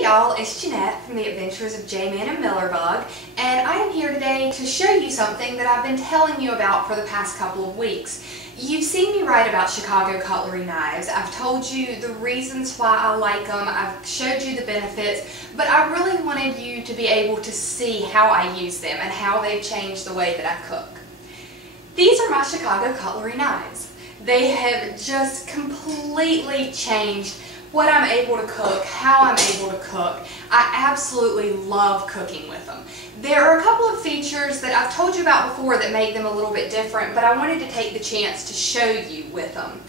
Hey y'all, it's Jeanette from the Adventures of J-Man and MillerBug, and I am here today to show you something that I've been telling you about for the past couple of weeks. You've seen me write about Chicago cutlery knives. I've told you the reasons why I like them, I've showed you the benefits, but I really wanted you to be able to see how I use them and how they've changed the way that I cook. These are my Chicago cutlery knives. They have just completely changed what I'm able to cook, how I'm able to cook. I absolutely love cooking with them. There are a couple of features that I've told you about before that make them a little bit different, but I wanted to take the chance to show you with them.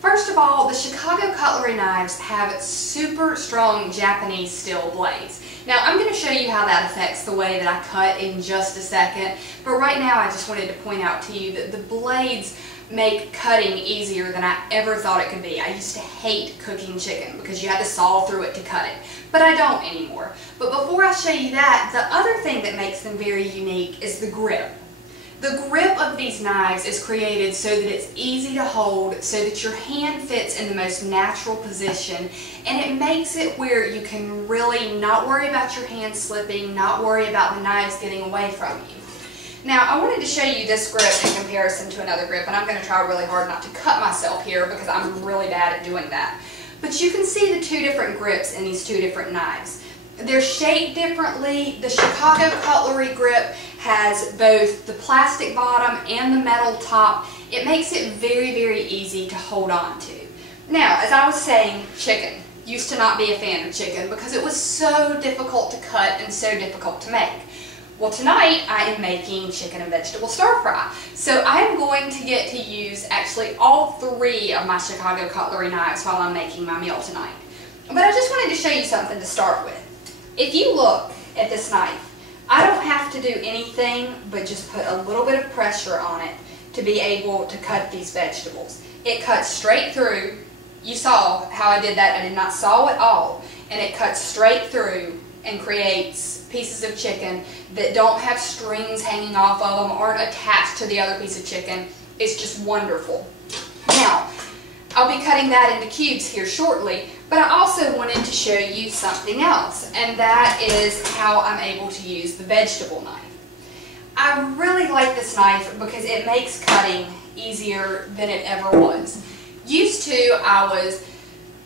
First of all, the Chicago cutlery knives have super strong Japanese steel blades. Now I'm going to show you how that affects the way that I cut in just a second, but right now I just wanted to point out to you that the blades make cutting easier than I ever thought it could be. I used to hate cooking chicken because you had to saw through it to cut it, but I don't anymore. But before I show you that, the other thing that makes them very unique is the grip. The grip of these knives is created so that it's easy to hold, so that your hand fits in the most natural position, and it makes it where you can really not worry about your hand slipping, not worry about the knives getting away from you. Now, I wanted to show you this grip in comparison to another grip, and I'm going to try really hard not to cut myself here because I'm really bad at doing that. But you can see the two different grips in these two different knives. They're shaped differently. The Chicago cutlery grip has both the plastic bottom and the metal top. It makes it very, very easy to hold on to. Now, as I was saying, chicken. Used to not be a fan of chicken because it was so difficult to cut and so difficult to make. Well, tonight I am making chicken and vegetable stir fry. So I am going to get to use actually all three of my Chicago cutlery knives while I'm making my meal tonight. But I just wanted to show you something to start with. If you look at this knife, I don't have to do anything but just put a little bit of pressure on it to be able to cut these vegetables. It cuts straight through. You saw how I did that. I did not saw at all. And it cuts straight through and creates pieces of chicken that don't have strings hanging off of them, aren't attached to the other piece of chicken. It's just wonderful. Now, I'll be cutting that into cubes here shortly, but I also wanted to show you something else, and that is how I'm able to use the vegetable knife. I really like this knife because it makes cutting easier than it ever was. Used to, I was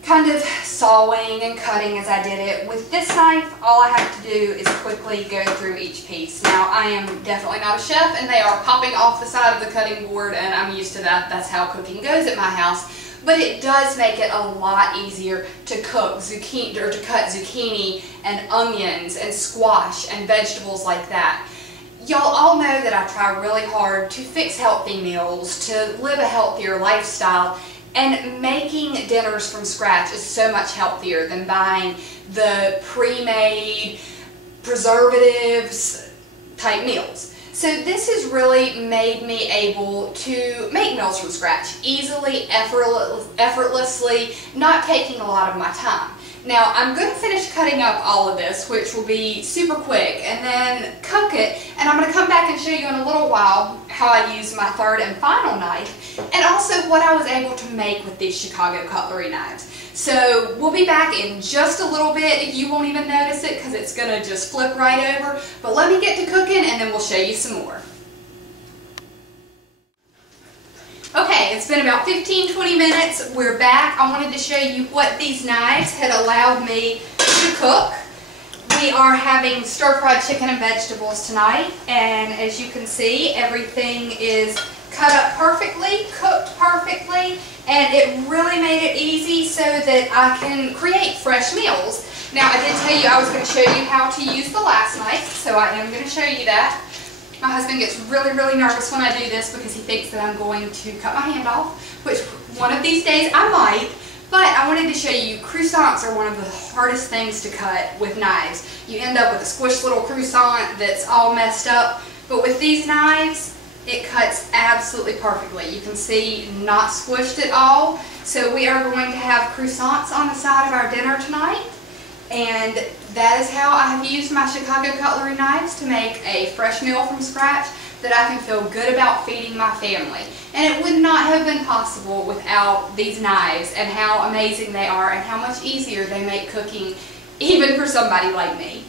kind of sawing and cutting as I did it. With this knife, all I have to do is quickly go through each piece. Now, I am definitely not a chef, and they are popping off the side of the cutting board, and I'm used to that. That's how cooking goes at my house. But it does make it a lot easier to cook zucchini, or to cut zucchini and onions and squash and vegetables like that. Y'all all know that I try really hard to fix healthy meals, to live a healthier lifestyle. And making dinners from scratch is so much healthier than buying the pre-made preservatives type meals. So this has really made me able to make meals from scratch easily, effortlessly, not taking a lot of my time. Now, I'm going to finish cutting up all of this, which will be super quick, and then cook it, and I'm going to come back and show you in a little while how I use my third and final knife, and also what I was able to make with these Chicago cutlery knives. So we'll be back in just a little bit. You won't even notice it because it's going to just flip right over, but let me get to cooking and then we'll show you some more. Okay, it's been about 15-20 minutes. We're back. I wanted to show you what these knives had allowed me to cook. We are having stir-fried chicken and vegetables tonight, and as you can see, everything is cut up perfectly, cooked perfectly, and it really made it easy so that I can create fresh meals. Now, I did tell you I was going to show you how to use the last knife, so I am going to show you that. My husband gets really, really nervous when I do this because he thinks that I'm going to cut my hand off, which one of these days I might, but I wanted to show you croissants are one of the hardest things to cut with knives. You end up with a squished little croissant that's all messed up, but with these knives, it cuts absolutely perfectly. You can see not squished at all, so we are going to have croissants on the side of our dinner tonight. And that is how I have used my Chicago cutlery knives to make a fresh meal from scratch that I can feel good about feeding my family. And it would not have been possible without these knives and how amazing they are and how much easier they make cooking even for somebody like me.